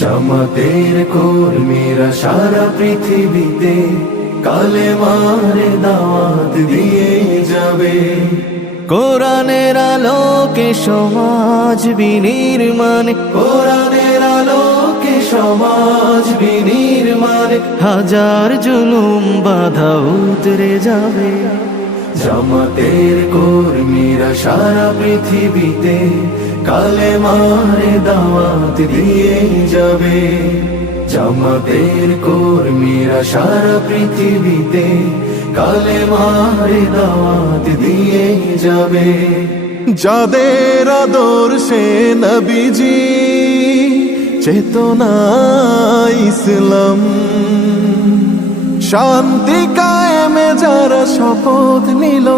জামাতের কর্মীরা সারা পৃথিবীতে কালেমার দাওয়াত দিয়ে যাবে। কোরআনের আলোকে সমাজ বিনির্মাণ, কোরআনের আলোকে সমাজ বিনির্মাণ, হাজার জুলুম বাধা উতরে যাবে। জামাতের কর্মীরা সারা পৃথিবীতে কালেমার দাওয়াত দিয়ে যাবে। জামাতের কর্মীরা সারা পৃথিবীতে কালেমার দাওয়াত দিয়ে যাবে। যাদের আদর্শে নবীজি চেতনা ইসলাম, শান্তি কায়েমে যারা শপথ নিল,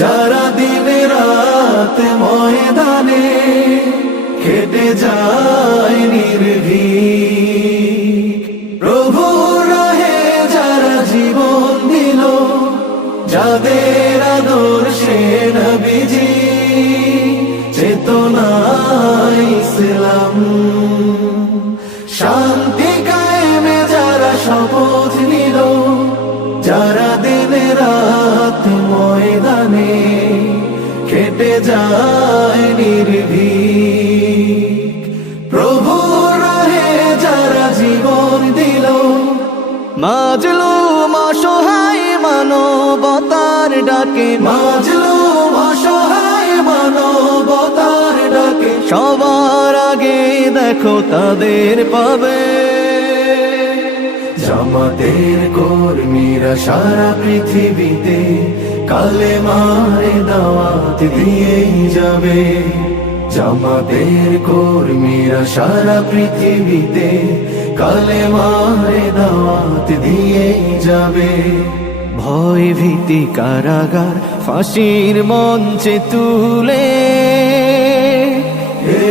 যারা দিন রাত ময়দানে খেটে যায় নির্ভীক, প্রভুর রাহে যারা জীবন দিল, যাদের আদর্শে নবীজি চেতনা ইসলাম, শান্তি কায়েমে যারা শপথ নিল, যারা দিন রাত ময়দানে খেটে যায় নির্ভীক, প্রভুর রাহে যারা জীবন দিল, মাজলুম অসহায় মানবতার ডাকে, মাজলুম অসহায় মানবতার ডাকে, সবার আগে দেখো তাদের পাবে। জামাতের কর্মীরা সারা পৃথিবীতে কালেমার দাওয়াত দিয়ে যাবে। জামাতের কর্মীরা সারা পৃথিবীতে কালেমার দাওয়াত দিয়ে যাবে। ভয় ভীতি কারাগার ফাঁসির মঞ্চে তুলে,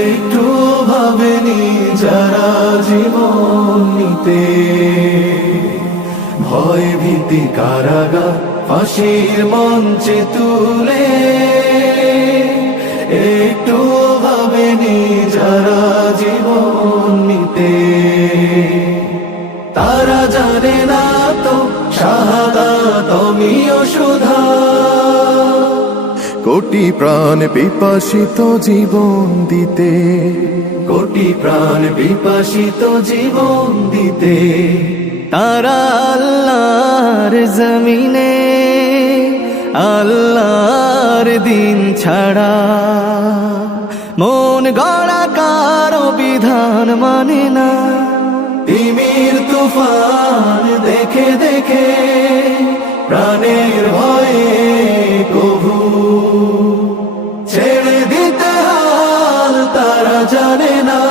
একটু ভাবেনি যারা জীবন নিতে, ভয় ভীতি কারাগার ফাঁসির মঞ্চে তুলে, একটু ভাবেনি যারা জীবন নিতে, তারা জানে না তো শাহাদাত অমিয় সুধা। কোটি প্রাণ পিপাসিত জীবন দিতে, কোটি প্রাণ বিপাসিত জীবন দিতে, তারা আল্লাহর জমিনে আল্লাহর দিন ছাড়া মন গড়া কারো বিধান মানে না। তিমির তুফান দেখে দেখে প্রাণের ভয়ে কভু ছেড়ে দিতে হাল তারা জানে না।